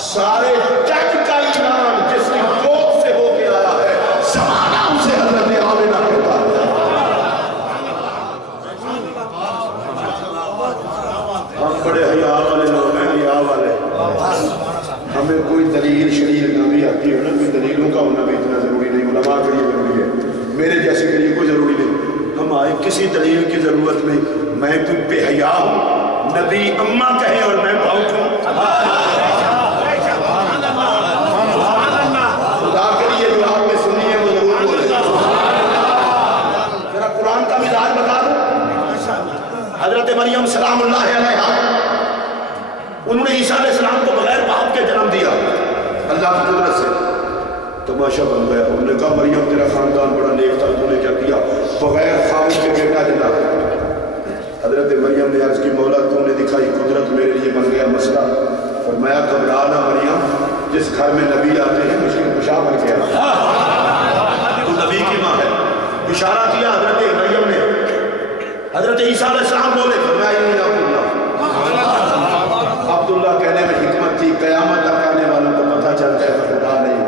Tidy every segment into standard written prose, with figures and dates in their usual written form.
سارے جگ کا ایمان جس کی گود سے ہو کے آیا ہے، زمانہ اسے حضرت آمنہ کہتا ہے۔ ہم بڑے حیا والے لوگ ہیں، حیا والے، ہمیں کوئی دلیل شریعت نہ بھی آتی ہے نا، کوئی دلیلوں کا ہونا بھی اتنا ضروری نہیں، علماء کے لیے ضروری ہے، میرے جیسے کے لیے کوئی ضروری نہیں، ہماری کسی دلیل کی ضرورت نہیں۔ میں کوئی بے حیا ہوں، نبی اماں کہیں اور میں پاؤں ہوں، خدا کے لیے جو آپ میں سنی ہے وہ ضرور بولے۔ ذرا قرآن کا مزاج بتا دوں۔ حضرت مریم سلام اللہ علیہا، انہوں نے عیسیٰ علیہ السلام کو بغیر باپ کے جنم دیا اللہ کی قدرت سے، تماشا بن گیا۔ انہوں نے کہا مریم تیرا خاندان بڑا نیک تھا، تو نے کیا کیا، بغیر خامد کے بیٹا جنا۔ حضرت مریم نے عرض کی مولا تو نے دکھائی قدرت، میرے لیے بن گیا مسئلہ۔ فرمایا گھبرا نہ مریم، جس گھر میں نبی آتے ہیں مشکل کشا بن گیا، تو نبی کی ماں ہے۔ اشارہ کیا حضرت مریم نے۔ حضرت عیسیٰ علیہ السلام بولے، فرمایا نہیں عبداللہ کہنے میں حکمت تھی، قیامت تک آنے والوں کو پتہ چل جائے تو خدا نہیں۔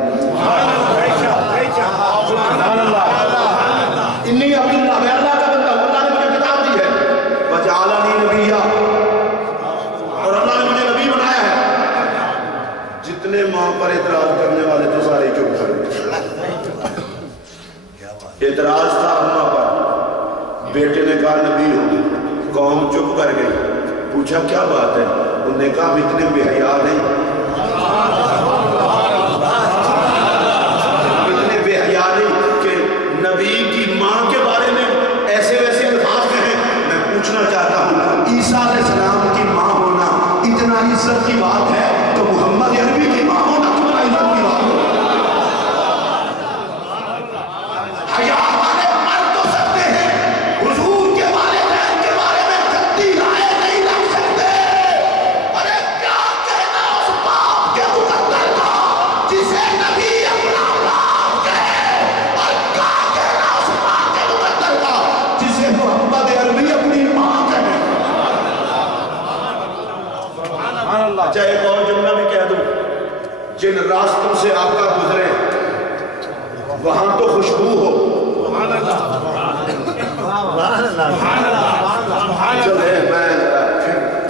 انی عبداللہ، میں اللہ کا بندہ ہوں، اللہ نے مجھے کتاب دی ہے، وجعلنی نبیّا، اور اللہ نے مجھے نبی بنایا ہے۔ جتنے ماں پر اعتراض کرنے والے تھے سارے چپ کر گئے۔ اعتراض تھا اماں پر، بیٹے نے کہا نبی ہوں، قوم چپ کر گئی۔ پوچھا کیا بات ہے، انہوں نے کہا ہم اتنے بے حیا نہیں، اتنے بے حیا نہیں کہ نبی کی ماں کے بارے میں ایسے ویسے الفاظ کہیں۔ میں پوچھنا چاہتا ہوں عیسیٰ علیہ السلام کی ماں ہونا اتنا عزت کی بات ہے تو محمد عربی کی ماں ہونا کتنا عزت کی بات ہے؟ حیا والے مر تو سکتے ہیں، حضور کے والدین کے بارے میں گندی رائے نہیں رکھ سکتے۔ ارے کیا کہنا اس باپ کے مقدر کا جسے نبی اپنا باپ کہے، اور کیا کہنا اس ماں کے مقدر کا جسے محمد عربی اپنی ماں کہے۔ اچھا ایک اور جملہ بھی کہہ دوں، جن راستوں سے آقا گزرے وہاں تو خوشبو ہو۔ چلے میں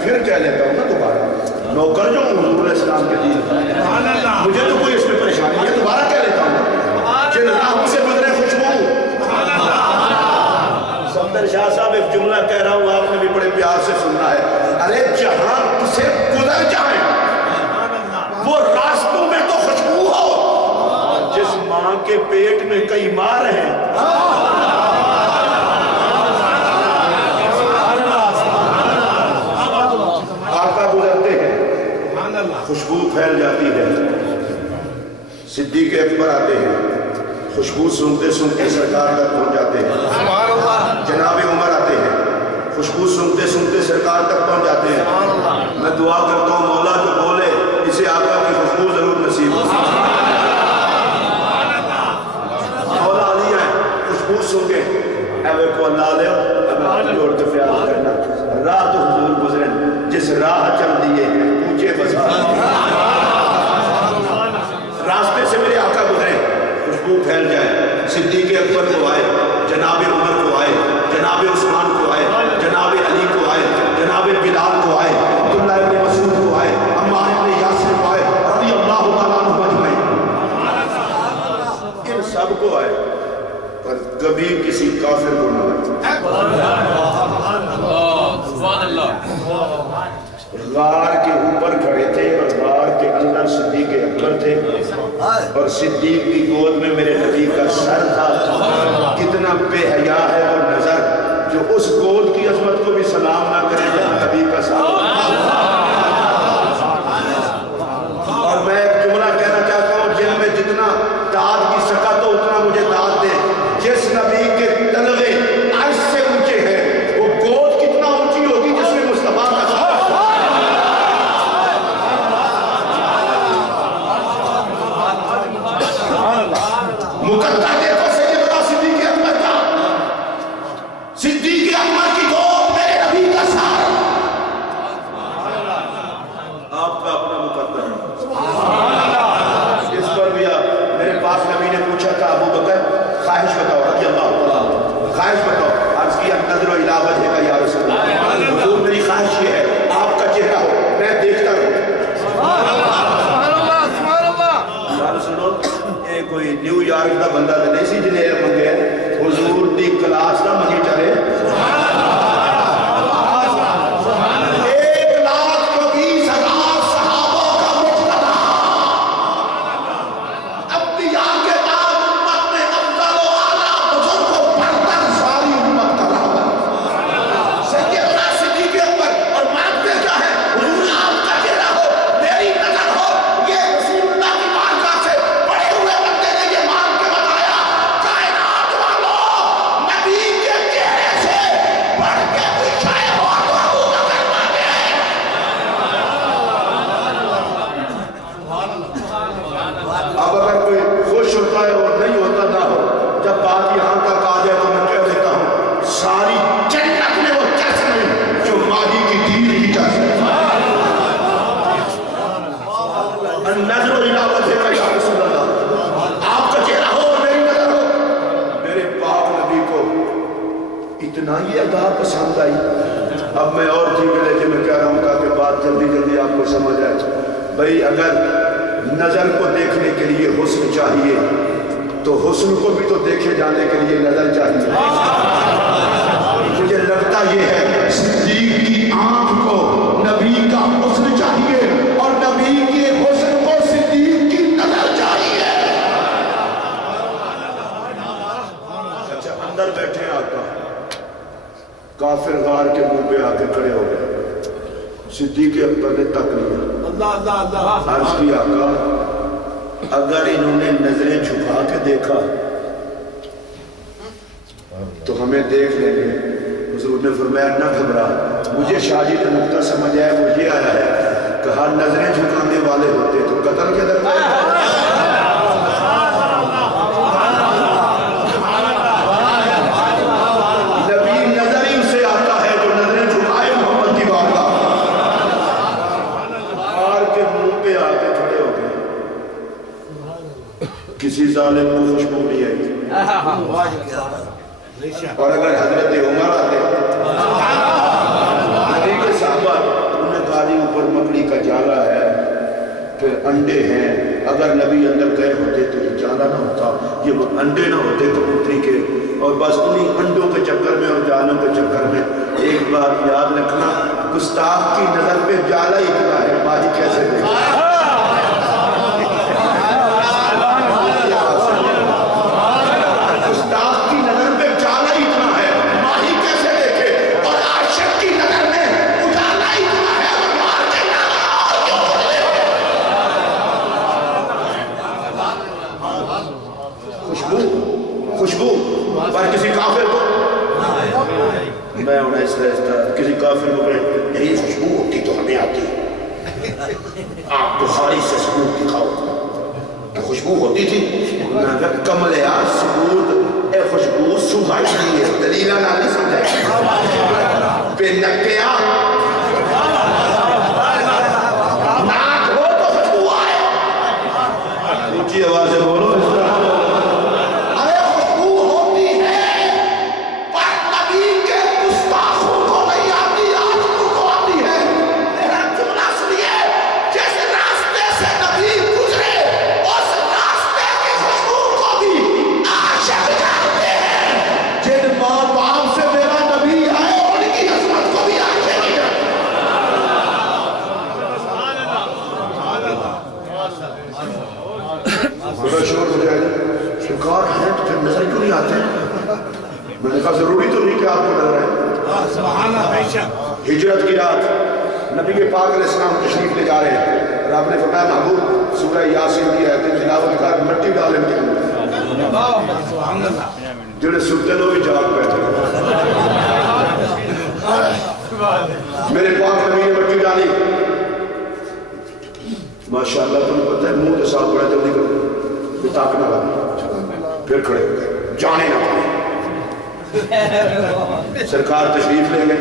پھر کہہ لیتا ہوں نا دوبارہ، نوکر جو ہوں حضور علیہ السلام کے دین، مجھے تو کوئی اس میں پریشانی ہے، دوبارہ کہہ لیتا ہوں، جن راہوں سے گزرے خوشبو۔ صفدر شاہ صاحب ایک جملہ کہہ رہا ہوں، آپ نے بھی بڑے پیار سے سننا ہے۔ ارے جہاں سے گزر جائیں وہ راستوں میں تو خوشبو ہو، جس ماں کے پیٹ میں کئی ماں رہیں آقا گزرتے ہیں خوشبو پھیل جاتی ہے۔ صدیق اکبر آتے ہیں، خوشبو سنتے سنتے سرکار تک پہنچ جاتے ہیں۔ جناب عمر آتے ہیں، خوشبو سنتے سنتے سرکار تک پہنچ جاتے ہیں۔ میں دعا کرتا ہوں مولا جو بولے اسے آقا کی خوشبو ضرور نصیب ہو۔ مولا علی ہے، خوشبو سن کے اے کو اللہ لے اب جوڑ کے پیار کرنا، راہ تو حضور گزرن جس راہ چل دیے پوچھے بسا، راستے سے میرے آقا گزرے خوشبو پھیل جائے۔ صدیق اکبر کو آئے، جناب عمر کو آئے، جناب عثمان کو آئے، جناب علی کو آئے، جناب بلال کو آئے، عبداللہ ابن مسعود کو آئے، عمار ابن یاسر کو آئے، رضی اللہ تعالیٰ عنہ اجمعین، ان سب کو آئے، پر کبھی کسی کافر کو نہ آئے۔ غار کے اوپر کھڑے تھے اور غار کے اندر صدیق اکبر تھے، اور صدیق کی گود میں میرے نبی کا سر تھا۔ کتنا بے حیا ہے وہ نظر جو اس گود کی عظمت کو بھی سلام نہ کرے جہاں نبی کا سر۔ اور میں ایک جملہ کہنا چاہتا ہوں، جن میں جتنا داد کی سکت ہو اتنا مجھے داد دے۔ جس نبی کے تلوے عرش سے اونچے ہیں وہ گود کتنا اونچی ہوگی جس میں مصطفیٰ کا سر۔ مقدر دیکھو سیدنا صدیق اکبر کا، صدیق اکبر کی گود میرے نبی کا سر۔ کو سمجھ آئے بھئی اگر نظر کو دیکھنے کے لیے حسن چاہیے تو حسن کو بھی تو دیکھے جانے کے لیے نظر چاہیے. مجھے لگتا یہ ہے صدیق کی آنکھ کو نبی کا حسن چاہیے اور نبی کے حسن کو صدیق کی نظر چاہیے. اچھا اندر بیٹھے آقا کافر غار کے منہ پہ آ کے کھڑے ہو گئے. صدیق اکبر نے تک لیا. عرض کی آقا اگر انہوں نے نظریں چھپا کے دیکھا تو ہمیں دیکھ لیں گے. حضور نے فرمایا نہ گھبرا. مجھے شاہجی کا نقطہ سمجھ آیا وہ یہ آیا ہے کہا نظریں جھکانے والے ہوتے تو قتل کے درمیان نبی نظر ہی اسے آتا ہے جو نظریں جھکائے محمد کی بارگاہ. آر کے منہ پہ آ کے کھڑے ہو گئے. کسی ظالم کو خوشبو نہیں آئی. اور اگر حضرت عمر آتے نبی کے صحابہ انہوں نے کہا جی اوپر مکڑی کا جالا ہے پھر انڈے ہیں اگر نبی اندر گئے ہوتے تو یہ جالا نہ ہوتا یہ وہ انڈے نہ ہوتے کبوتری کے اور بس انہیں انڈوں کے چکر میں اور جالوں کے چکر میں. ایک بات یاد رکھنا گستاخ کی نظر پہ جالا ہی اتنا ہے ماہی کیسے دیکھے. خوشبو پر کسی کافر کو میں انہیں اس طرح کسی کافر کو یہی خوشبو ہوتی تو ہمیں آتی. آپ بخاری سے ثبوت دکھاؤ کہ خوشبو ہوتی تھی. کملیا ثبوت اے خوشبو سوگائی ہے دلیلہ نالی سمجھائے بے نکیا ناک ہو تو خوشبو آئے. اونچی آواز سے بولو. میں نے کہا ضروری تو نہیں کہ آپ کو نظر آئے. ہجرت کی رات نبی پاک علیہ السلام تشریف لے جا رہے ہیں. رب نے فرمایا محبوب سورہ یاسین کی آیت تلاوت کر مٹی ڈالیں کے جڑے ستے لوگ جاگ بیٹھے. میرے پاک نبی نے مٹی ڈالی. ماشاءاللہ تمہیں پتہ ہے منہ کے ساتھ بڑا جلدی کر تاکنا لگا پھر کھڑے جانے نہ پڑے. سرکار تشریف لے گئے.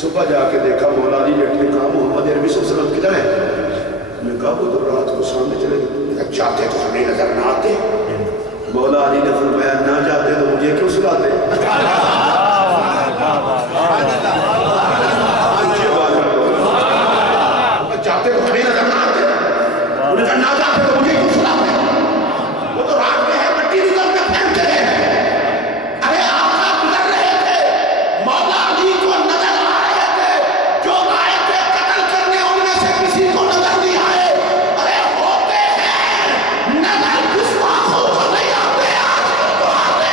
صبح جا کے دیکھا مولا علی نے کہا محمد عربی صلی اللہ علیہ وسلم کدھر ہے. میں نے کہا وہ تو رات کو سامنے چلے گئے. جاتے تو ہمیں نظر نہ آتے. مولا علی نے فرمایا نہ جاتے تو مجھے کیوں سلاتے. جاتے تو ہمیں نظر نہ آتے. انہیں کہا نہ جاتے تو مجھے کیوں سلاتے. وہ تو رات میں ہے مٹی نظر میں پھینک گئے. ارے آقا گزر رہے تھے مولا علی کو نظر آ رہے تھے. جو آئے تھے قتل کرنے ان میں سے کسی کو نظر نہیں آئے. ارے ہوتے ہیں نظر گستاخوں کو نہیں آتے آج کو آتے.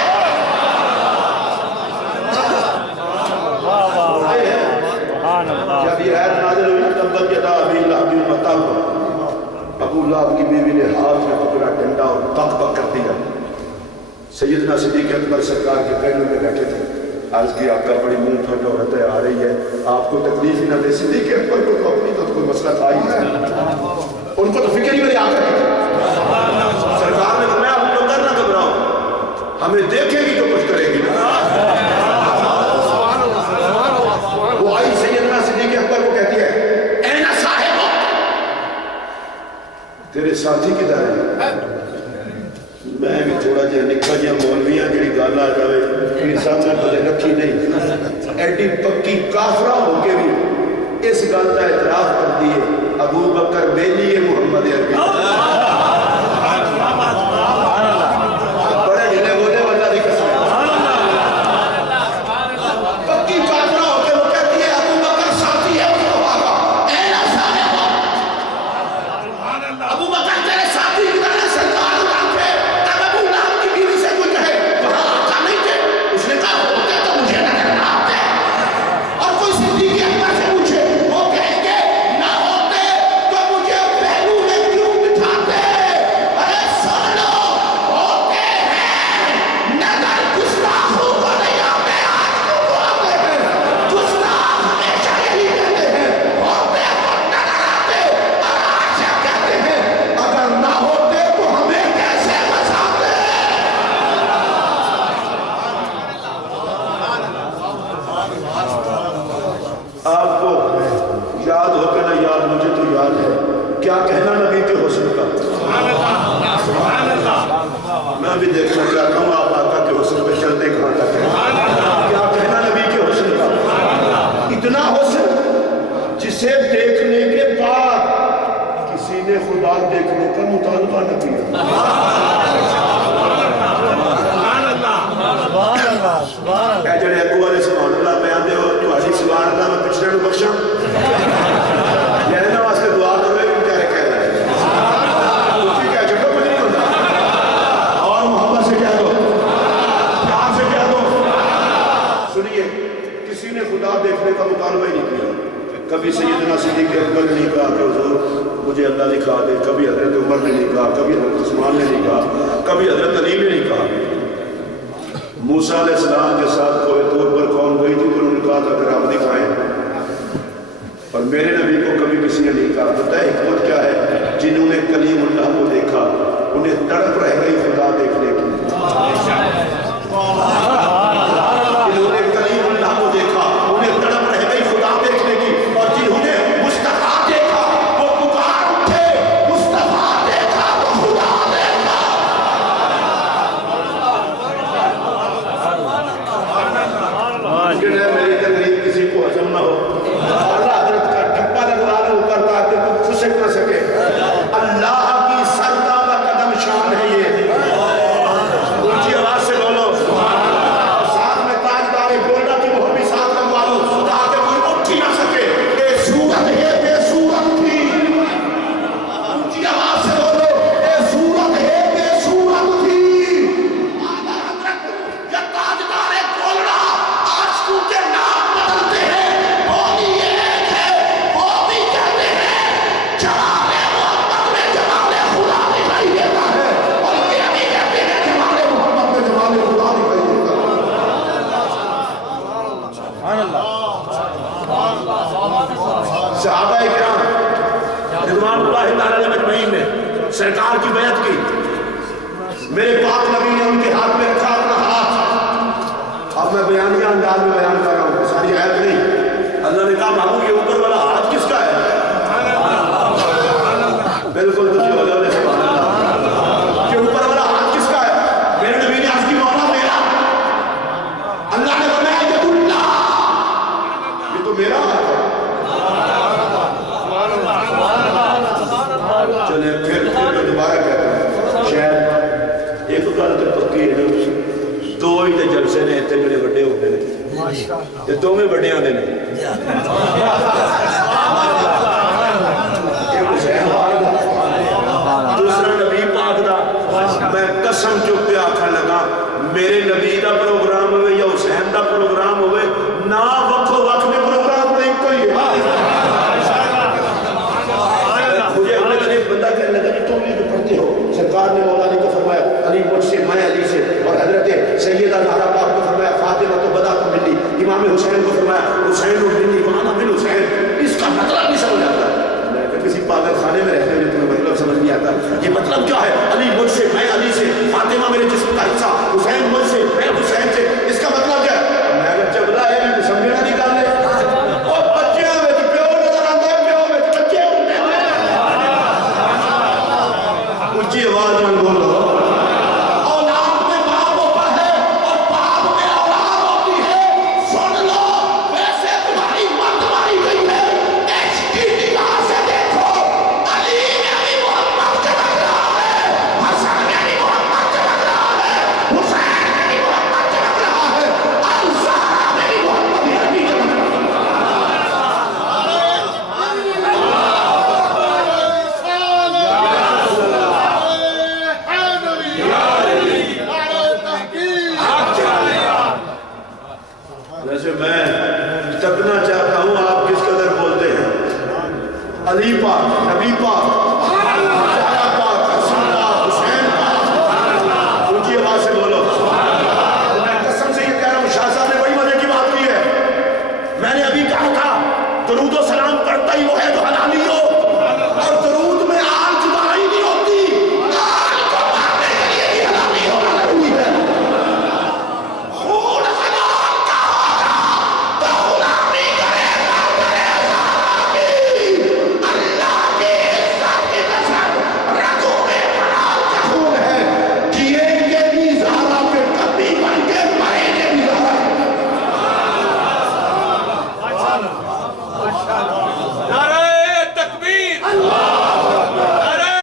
جب یہ آیت نازل ہوئی تبت یدا ابی لہب وتب ابو لہب کی بیوی نے ہاتھ میں پکڑا ڈنڈا اور بک بک کر دیا. سیدنا صدیق اکبر سرکار کے پہلو میں بیٹھے تھے. عرض کی آقا بڑی منہ پھٹ عورت ہے آ رہی ہے آپ کو تکلیف ہی نہ دے. صدیق اکبر کو تو اپنی تو کوئی مسئلہ تھا ہی نہیں. ان کو تو فکر ہی میری آقا کی. سرکار نے فرمایا ابو بکر نہ گھبراؤ ہمیں دیکھے گی تو کچھ کرے گی. وہ آئی سیدنا صدیق اکبر کو کہتی ہے اینا صاحب تیرے ساتھی کدھر ہے. میں بھی تھوڑا جہا نکا جہا مولویاں جڑی گل آ جائے میری سامنے پتہ رکھی نہیں. ایڈی پکی کافرہ ہو کے بھی اس گل کا اعتراف کر دیے ابو بکر بیلی محمد عربی بڑے ہلے بولے واللہ دی قسم پکی کافرہ ہو کے وہ کہتی ہے ابو بکر ساتھی ہے مصطفیٰ کا اے نا صاحب ابو بکر تیرے ساتھی کی طرح سرکار نام تھے اب ابو لہب کی بیوی سے کوئی کہے وہاں آقا نہیں تھے اس نے کہا ہوتے تو مجھے نظر نہ آتے اور کوئی صدیق اکبر سے پوچھے وہ کہیں گے نہ ہوتے تو مجھے پہلو میں کیوں بٹھاتے ارے سن لو ہوتے ہیں نظر گستاخوں کو نہیں آتے آج کو آتے ہیں گستاخ ہمیشہ یہی کہتے ہیں ہوتے تو نظر آتے اور آج سے کہتے ہیں اگر نہ ہوتے تو ہمیں کیسے بچاتے آپ کو یاد ہو کہ نہ یاد مجھے تو یاد ہے کیا کہنا نبی کے حسن کا میں بھی دیکھنا چاہتا ہوں آپ آقا کے حسن پہ چلتے کہاں تک ہیں کیا کہنا نبی کے حسن کا اتنا حسن جسے دیکھنے کے بعد کسی نے خدا دیکھنے کا مطالبہ نہ کیا اے جڑے اگو والے سبحان اللہ پہ آتے ہو تہاڈی سبحان اللہ میں پچھلے نوں بخشاں یعنی نہ واسطے دعا کرو کہ بیچارے کہہ رہے ہیں کچھ کہہ چھوڑو کچھ نہیں ہوتا اور محبت سے کہہ دو پیار سے کہہ دو سنیے کسی نے خدا دیکھنے کا مطالبہ ہی نہیں کیا کبھی سیدنا صدیق اکبر نے نہیں کہا کہ حضور مجھے اللہ دکھا دے کبھی حضرت عمر نے نہیں کہا کبھی حضرت عثمان نے نہیں کہا کبھی حضرت علی نے نہیں کہا موسیٰ علیہ السلام کے ساتھ کوہ طور پر قوم گئی تھی تو انہوں نے کہا تھا اگر آپ دکھائیں اور میرے نبی کو کبھی کسی نے نہیں کہا پتہ ہے حکمت کیا ہے جنہوں نے کلیم اللہ کو دیکھا انہیں تڑپ رہ گئی خدا دیکھنے کی جنہوں نے کلیم اللہ کو دیکھا انہیں تڑپ رہ گئی خدا دیکھنے کی اور جنہوں نے مصطفیٰ دیکھا وہ پکار اٹھے مصطفیٰ دیکھا تو خدا دیکھا ممکن ہے میری تقریب کسی کو ہضم نہ ہو اللہ حضرت کا ٹھپا لگوا لو اوپر تاکہ تم کھسک نہ سکے اللہ کی سردہ قدم شان ہے یہ اونچی آواز سے بولو ساتھ میں تاجدار گولڈا کی وہ بھی ساتھ لگوا لو تاکہ کوئی اٹھ ہی نہ سکے اے صورت ہے بے صورت تھی اونچی آواز سے بولو اے صورت ہے بے صورت تھی اعلیٰ حضرت یا تاجدار گولڈا آج کو کے نام بدلتے ہیں بولی ایک ہے وہ بھی کہتے ہیں جلال محمد میں جمال خدا دکھائی دیتا ہے اور یہ بھی کہتے ہیں جمال محمد میں جمال خدا دکھائی دیتا ہے صحابہ کرام رضوان اللہ تعالیٰ علیہ مجمعین نے سرکار کی بیعت کی میرے پاک نبی نے ان کے ہاتھ میں رکھا اپنا ہاتھ اب میں بیانیہ انداز میں بیان کر رہا ہوں ساری عیب نہیں اللہ نے کہا بابو یہ اوپر والا ہاتھ کس کا ہے بالکل دوسری والا نے سبحان اللہ یہ اوپر والا ہاتھ کس کا ہے میرے نبی نے عرض کی مولا میرا اللہ نے فرمایا ید اللہ یہ تو میرا ہاتھ ہے چلے پھر میں دوبارہ کہتا ہوں شاید ایک گل تو پکی ہے دو ہی تے جلسے نے اتنے جڑے بڑے ہوتے ہیں تے دو میں بڑے آتے ہیں دوسرا نبی پاک دا میں قسم چک کے آکھن لگا میرے نبی دا پروگرام ہوئے یا حسین دا پروگرام ہوئے نہ وقت وقت میں پروگرام نہیں کوئی مجھے اپنے قریب بندہ کہنے لگا کہ تم یہ جو پڑھتے ہو سرکار نے مولا علی کو فرمایا علی مجھ سے میں علی سے اور حضرت سیدہ زہرا پاک کو فرمایا فاطمہ تو بدا تو ملی امام حسین کو فرمایا حسین و ملی وانا من حسین اس کا مطلب نہیں سمجھ آتا کسی پاگل خانے میں رہتے ہیں تمہیں مطلب سمجھ نہیں آتا یہ مطلب کیا ہے علی مجھ سے میں علی سے فاطمہ میرے جسم کا حصہ حسین مجھ سے میں حسین سے اس کا مطلب کیا ہے میں اگر چبلا ہے تو سمجھنا نکال لے اور بچے ہوئے تو پیو نظر آتا ہے پیو ہوئے تو بچے ہوئے اونچی آواز میں بولو اولاد میں باپ ہوتا ہے اور باپ میں اولاد ہوتی ہے سن لو ویسے تمہاری ماں تمہاری گئی ہے علی پاک، نبی پاک،